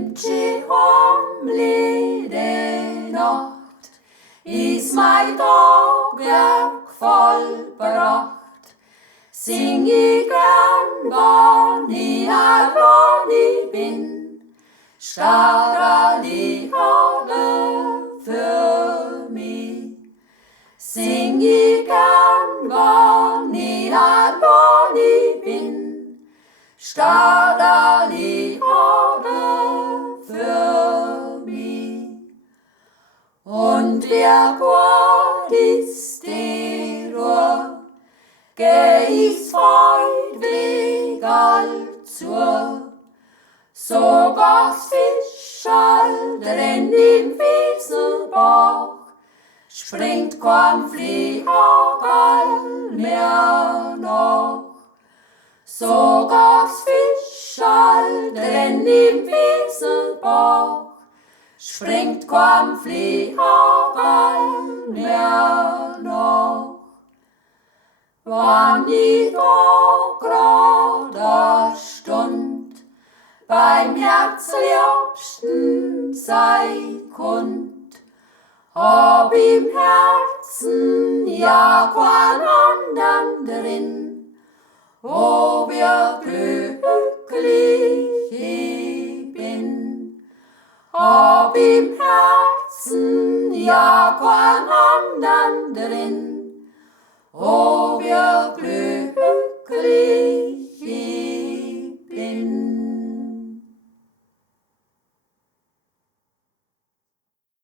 Kimchi homlede Nacht ist mein Tagwerk vollbracht. Sing ich gern, wann ich allein bin, statt die Horde für mich. Sing ich gern, wann ich allein bin, statt die Horde für mich. Und wer gut ist, der Ruhe, geh ich's freudweg allzu. Sogar's Fischerl drin im Wieselbach, springt kein Fliegerl mehr nach. Sogar's Fischerl drin im Wieselbach, springt kein Fliegerl mehr nach. Wann ich da grad a Stund beim herzliebsten sei kund, hab im Herzen ja kein andern drin, oh wie glücklich ich bin. Hab im Herzen ja kein andern drin, oh wie glücklich